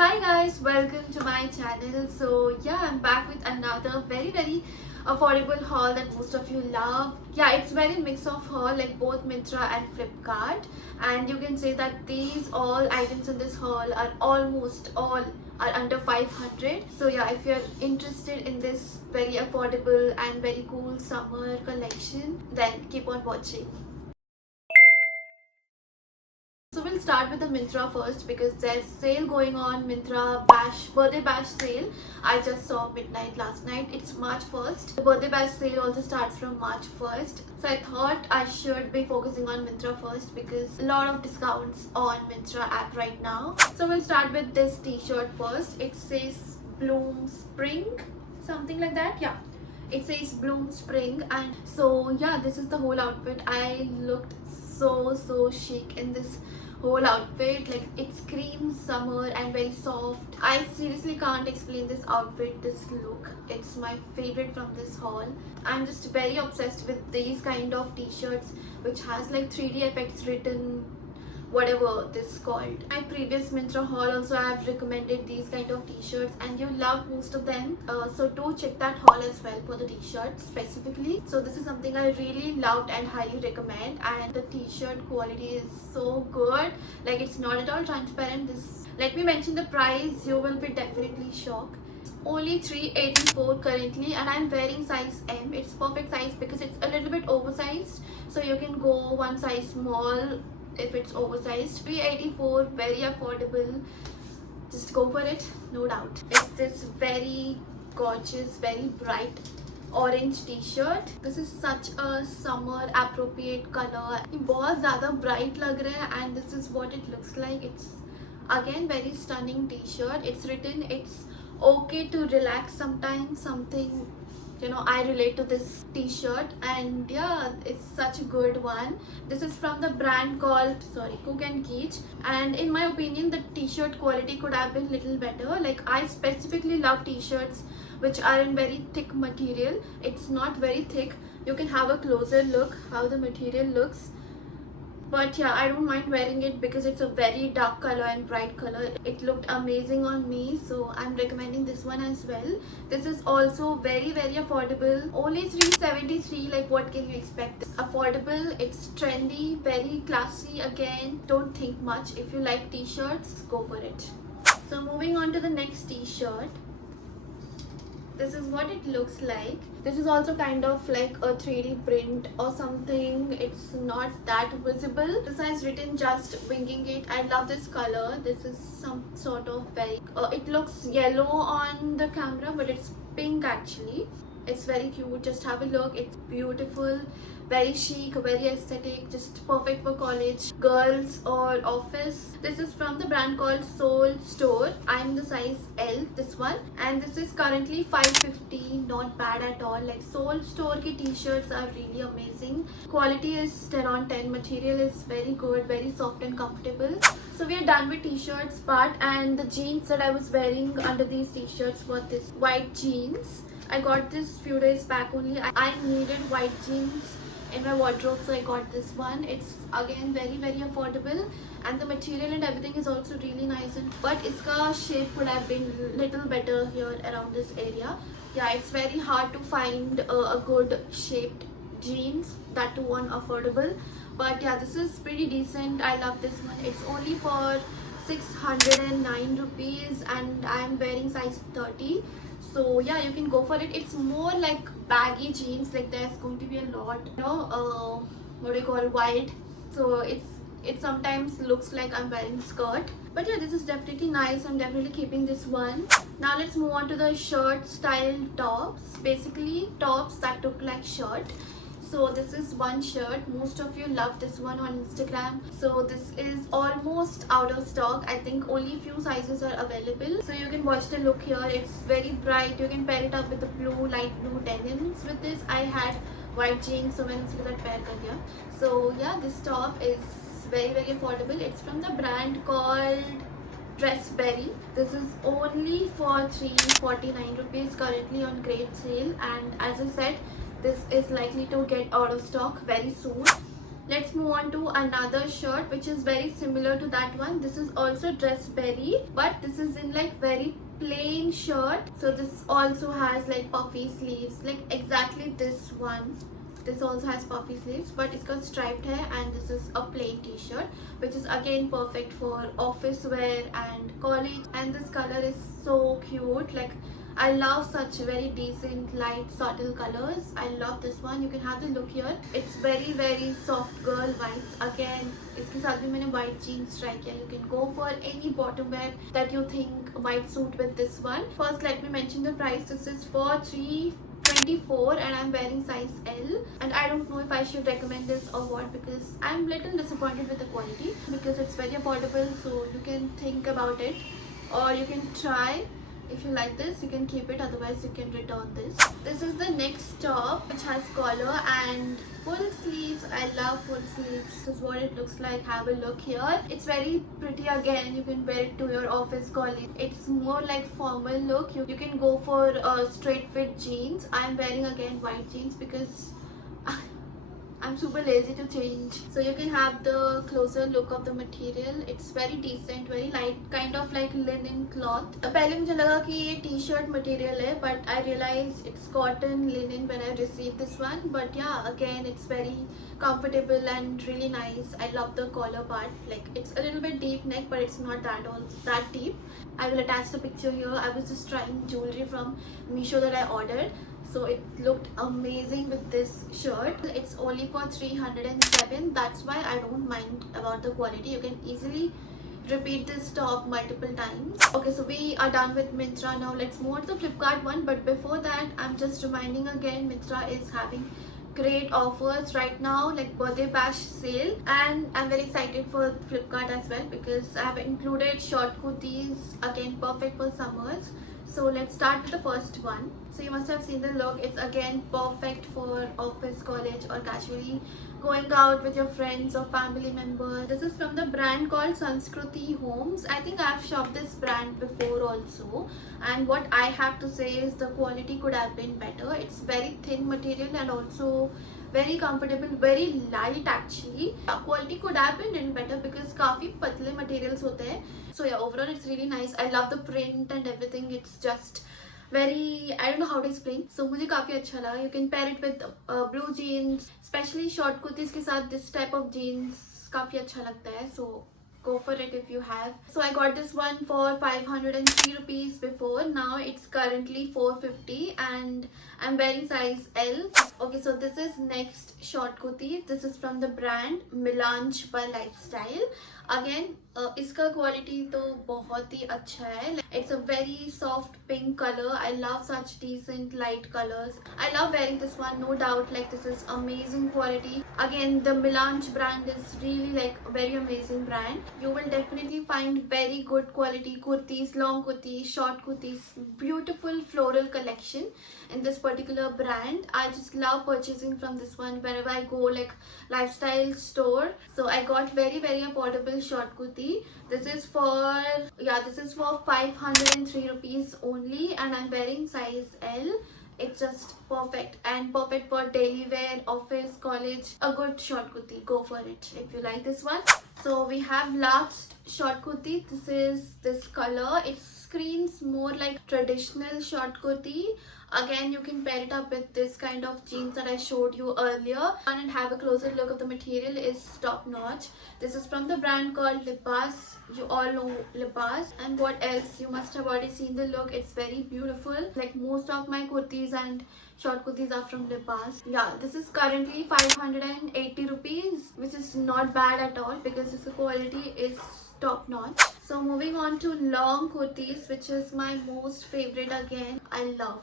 Hi guys, welcome to my channel. So yeah, I'm back with another very affordable haul that most of you love. Yeah, it's very mix of haul like both Myntra and Flipkart, and you can say that these all items in this haul are almost all are under 500. So yeah, if you're interested in this very affordable and very cool summer collection, then keep on watching. So we'll start with the Myntra first because there's sale going on. Myntra bash birthday bash sale. I just saw midnight last night. It's March 1st. The birthday bash sale also starts from March 1st. So I thought I should be focusing on Myntra first because a lot of discounts on Myntra app right now. So we'll start with this t-shirt first. It says Bloom Spring, something like that. Yeah, it says Bloom Spring. And so yeah, this is the whole outfit. I looked so chic in this whole outfit. Like, it screams summer and very soft. I seriously can't explain this outfit, this look. It's my favorite from this haul. I'm just very obsessed with these kind of t-shirts which has like 3D effects written, whatever this called. My previous Myntra haul also I have recommended these kind of t-shirts and you love most of them, so do check that haul as well for the t-shirts specifically. So this is something I really loved and highly recommend, and the t-shirt quality is so good. Like, it's not at all transparent. This, let me mention the price, you will be definitely shocked. Only 384 currently, and I'm wearing size M. It's perfect size because it's a little bit oversized, so you can go one size small if it's oversized. 384, very affordable. Just go for it, no doubt. It's this very gorgeous, very bright orange t-shirt. This is such a summer appropriate color. बहुत ज़्यादा bright लग रहा है, and this is what it looks like. It's again very stunning t-shirt. It's written it's okay to relax sometimes, something, you know, I relate to this t-shirt. And yeah, it's such a good one. This is from the brand called Cook and Keech, and in my opinion the t-shirt quality could have been little better. Like, I specifically love t-shirts which are in very thick material. It's not very thick. You can have a closer look how the material looks. But yeah, I don't mind wearing it because it's a very dark color and bright color. It looked amazing on me, so I'm recommending this one as well. This is also very affordable. Only 373. Like, what can you expect? Affordable, it's trendy, very classy. Again, don't think much. If you like t-shirts, go for it. So moving on to the next t-shirt. This is what it looks like. This is also kind of like a 3D print or something. It's not that visible. This has written just winging it. I love this color. This is some sort of very it looks yellow on the camera, but it's pink actually. It's very cute. Just have a look. It's beautiful, very chic, very aesthetic, just perfect for college girls or office. This is from the brand called Soul Store. I'm the size L, this one, and this is currently 550. Not bad at all. Like, Soul Store ki t-shirts are really amazing. Quality is 10 on 10. Material is very good, very soft and comfortable. So we are done with t-shirts part, and the jeans that I was wearing under these t-shirts were this white jeans. I got this few days back only. I needed white jeans in my wardrobe, so I got this one. It's again very affordable, and the material and everything is also really nice, but iska shape could have been little better here around this area. Yeah, it's very hard to find a good shaped jeans, that too on affordable. But yeah, this is pretty decent. I love this one. It's only for 609 rupees, and I'm wearing size 30. So yeah, you can go for it. It's more like baggy jeans. Like, there's going to be a lot, you know, what do you call, wide. So it sometimes looks like I'm wearing a skirt. But yeah, this is definitely nice. I'm definitely keeping this one. Now let's move on to the shirt style tops. Basically tops that look like shirt. So this is one shirt. Most of you love this one on Instagram. So this is almost out of stock. I think only few sizes are available. So you can watch the look here. It's very bright. You can pair it up with the blue, light blue denims. With this, I had white jeans, so मैंने इसके साथ pair कर दिया. So yeah, this top is very affordable. It's from the brand called Dressberry. This is only for 349 rupees currently on great sale, and as I said, this is likely to get out of stock very soon. Let's move on to another shirt which is very similar to that one. This is also dress berry, but this is in like very plain shirt. So this also has like puffy sleeves, like exactly this one. This also has puffy sleeves, but it's got striped hair, and this is a plain t-shirt which is again perfect for office wear and college. And this color is so cute. Like, I love such very decent light subtle colors. I love this one. You can have the look here. It's very soft girl vibes. Again, इसके साथ भी मैंने white jeans try किया. You can go for any bottom wear that you think might suit with this one. First, let me mention the price. This is for 324 and I'm wearing size L, and I don't know if I should recommend this or what, because I'm little disappointed with the quality, because it's very affordable. So you can think about it, or you can try. If you like this, you can keep it, otherwise you can return this. This is the next top which has collar and full sleeves. I love full sleeves. This is what it looks like. Have a look here. It's very pretty. Again, you can wear it to your office, college. It's more like formal look. You can go for straight fit jeans. I'm wearing again white jeans because I'm super lazy to change. So you can have the closer look of the material. It's very decent, very light, kind of like linen cloth. पहले मुझे लगा कि ये t-shirt material है, but I realized it's cotton linen when I received this one. But yeah, again, it's very comfortable and really nice. I love the collar part. Like, it's a little bit deep neck, but it's not that deep. I will attach the picture here. I was just trying jewelry from Meesho that I ordered. So it looked amazing with this shirt. It's only for 307. That's why I don't mind about the quality. You can easily repeat this top multiple times. Okay, so we are done with Myntra. Now let's move on to the Flipkart one. But before that, I'm just reminding again, Myntra is having great offers right now, like birthday bash sale, and I'm very excited for Flipkart as well because I have included short kurtis, again perfect for summers. So let's start with the first one. So you must have seen the look. It's again perfect for office, college, or casually going out with your friends or family members. This is from the brand called Sanskruti Homes. I think I've shopped this brand before also, and what I have to say is the quality could have been better. It's very thin material and also very comfortable, very light actually. Quality could have been little better because काफी पतले materials होते हैं. So yeah, overall it's really nice. I love the print and everything. It's just very, I don't know how to explain. So मुझे काफी अच्छा लगा. You can pair it with blue jeans, especially short kurtis के साथ this type of jeans काफी अच्छा लगता है. So go for it if you have. So I got this one for 503 rupees before. Now it's currently 450 and I'm wearing size L. Okay, so this is next short kurti. This is from the brand Melange by Lifestyle. Again, इसका quality तो बहुत ही अच्छा है. It's a very soft pink color. I love such decent light colors. I love wearing this one, no doubt. Like, this is amazing quality. Again, the Melange brand is really like a very amazing brand. You will definitely find very good quality kurtis, long kurtis, short kurtis, beautiful floral collection in this particular brand. I just love purchasing from this one wherever I go, like lifestyle store. So I got very affordable short kurti. This is for 503 rupees only, and I'm wearing size L. It's just perfect and perfect for daily wear, office, college. A good short kurti. Go for it if you like this one. So we have last short kurti. This is this color. It screams more like traditional short kurti. Again, you can pair it up with this kind of jeans that I showed you earlier, and have a closer look of the material. Is top notch. This is from the brand called Libas. You all know Libas. And what else? You must have already seen the look. It's very beautiful. Like most of my kurtis and short kurtis are from Libas. Yeah, this is currently 580 rupees, which is not bad at all because this quality is top notch. So moving on to long kurtis, which is my most favorite. Again, I love.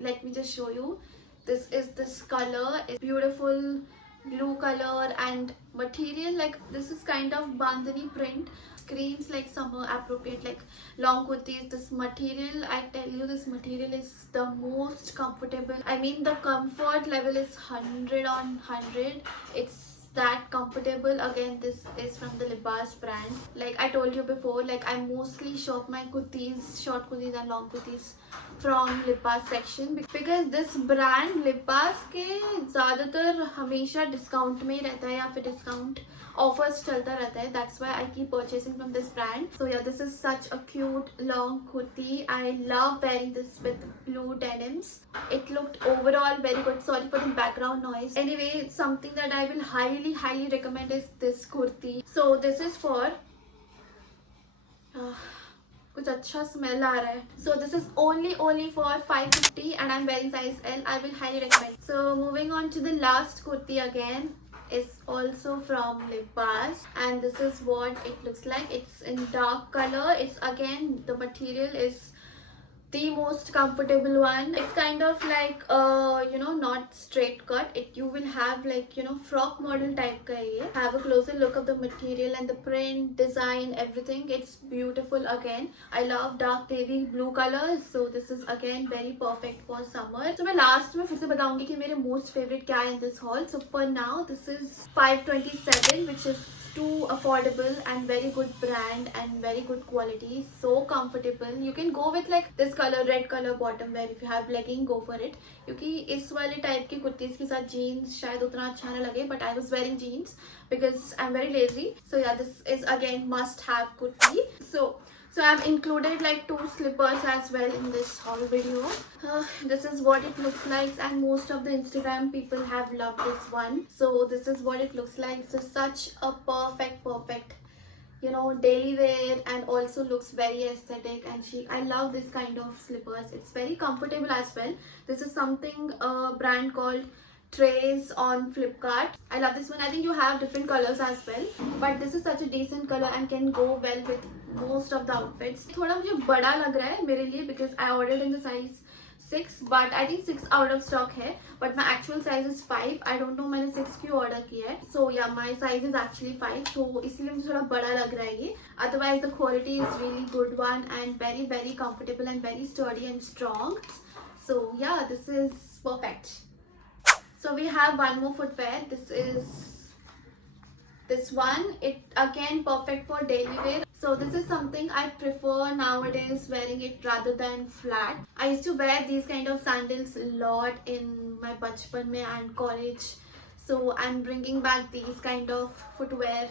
Let me just show you. This is this color. It's beautiful blue color and material. Like, this is kind of bandhani print. Screams like summer appropriate, like long kurtis. This material, I tell you, this material is the most comfortable. I mean, the comfort level is 100 on 100. It's that comfortable. Again, this is from the Libas brand. Like I told you before, like I mostly shop my kurtis, short kurtis and long kurtis from Libas section because this brand Libas के ज़्यादातर हमेशा discount में ही रहता है या फिर discount offers चलता रहता है. That's why I keep purchasing from this brand. So yeah, this is such a cute long kurti. I love wearing this with blue denims. It looked overall very good. Sorry for the background noise. Anyway, something that I will highly recommend is this kurti. So this is for कुछ अच्छा smell आ रहा है. So this is only for 550 and I'm wearing size L. I will highly recommend. So moving on to the last kurti again. Is also from Libas and this is what it looks like. It's in dark color. It's again the material is the most comfortable one. It's kind of like not straight cut. You will have like frock model type ka hai. Have a closer look of the material and the print, design, everything. It's beautiful again. I love dark navy blue colors, so this is again very perfect for summer. So मैं last में फिर से बताऊंगी कि मेरे most favorite क्या है in this haul. So for now this is 527, which is too affordable and very good brand and very good quality. So comfortable. You can go with like this color, red color bottom wear. If you have legging, go for it. क्योंकि इस वाले type की कुर्तीज के साथ jeans शायद उतना अच्छा ना लगे, but I was wearing jeans because I'm very lazy. So yeah, this is again must have kurti. So I've included like 2 slippers as well in this haul video. This is what it looks like and most of the Instagram people have loved this one. So this is what it looks like. It's such a perfect daily wear and also looks very aesthetic and chic. I love this kind of slippers. It's very comfortable as well. This is something a brand called Trace on Flipkart. I love this one. I think you have different colors as well, but this is such a decent color and can go well with most of the outfits. थोड़ा मुझे बड़ा लग रहा है मेरे लिए because I ordered in the size 6, but I think 6 out of stock है, but my actual size is 5. I don't know मैंने 6 क्यों order किया है. So yeah, my size is actually 5, so इसलिए मुझे थोड़ा बड़ा लग रहा है ये. Otherwise the quality is really good one and very comfortable and very sturdy and strong. So yeah, this is perfect. So we have one more footwear. This is this one. It again perfect for daily wear. So this is something I prefer nowadays, wearing it rather than flat. I used to wear these kind of sandals a lot in my bachpan mein and college. So I'm bringing back these kind of footwear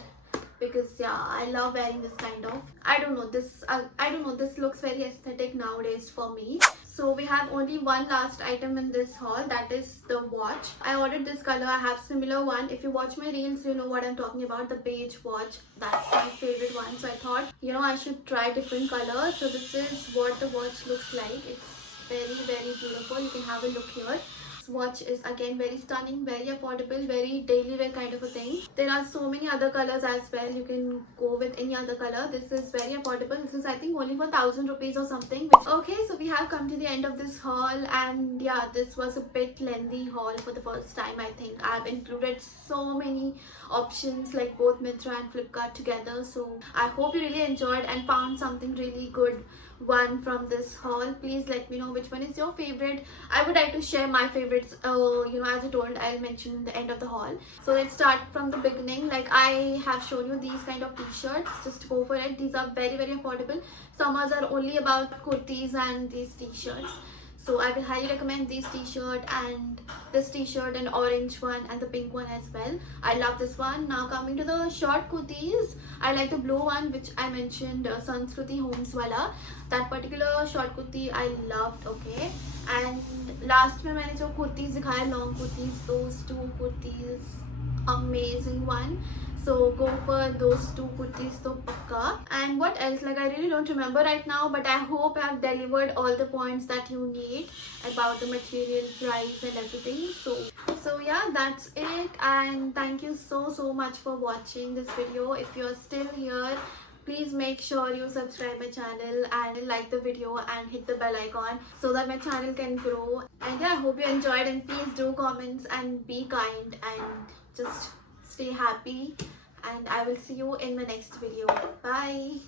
because yeah, I love wearing this kind of. I don't know, this looks very aesthetic nowadays for me. So we have only one last item in this haul, that is the watch. I ordered this color. I have similar one. If you watch my reels, you know what I'm talking about, the beige watch. That's my favorite one. So I thought I should try different colors. So this is what the watch looks like. It's very beautiful. You can have a look here. Watch is again very stunning, very affordable, very daily wear kind of a thing. There are so many other colors as well. You can go with any other color. This is very affordable. This is I think only for 1,000 rupees or something. Okay, so we have come to the end of this haul, and yeah, this was a bit lengthy haul for the first time. I think I've included so many options like both Myntra and Flipkart together. So I hope you really enjoyed and found something really good one from this haul. Please let me know which one is your favorite. I would like to share my favorites. As I told, I'll mention in the end of the haul. So let's start from the beginning. Like I have shown you these kind of t-shirts. Just go for it. These are very affordable. Summers are only about kurtis and these t-shirts. So I will highly recommend this t-shirt and this t-shirt and orange one and the pink one as well. I love this one. Now coming to the short kurtis, I like the blue one which I mentioned, Sanskruti Homes wala. That particular short kurti I loved. Okay, and last में मैंने जो kurtis दिखाया long kurtis, those 2 kurtis, amazing one. So go for those 2 kurtis to pakka. And what else, like I really don't remember right now, but I hope I have delivered all the points that you need about the material, price and everything. So yeah, that's it, and thank you so much for watching this video. If you're still here, please make sure you subscribe my channel and like the video and hit the bell icon so that my channel can grow. And yeah, I hope you enjoyed, and please do comments and be kind and just stay happy, and I will see you in my next video. Bye.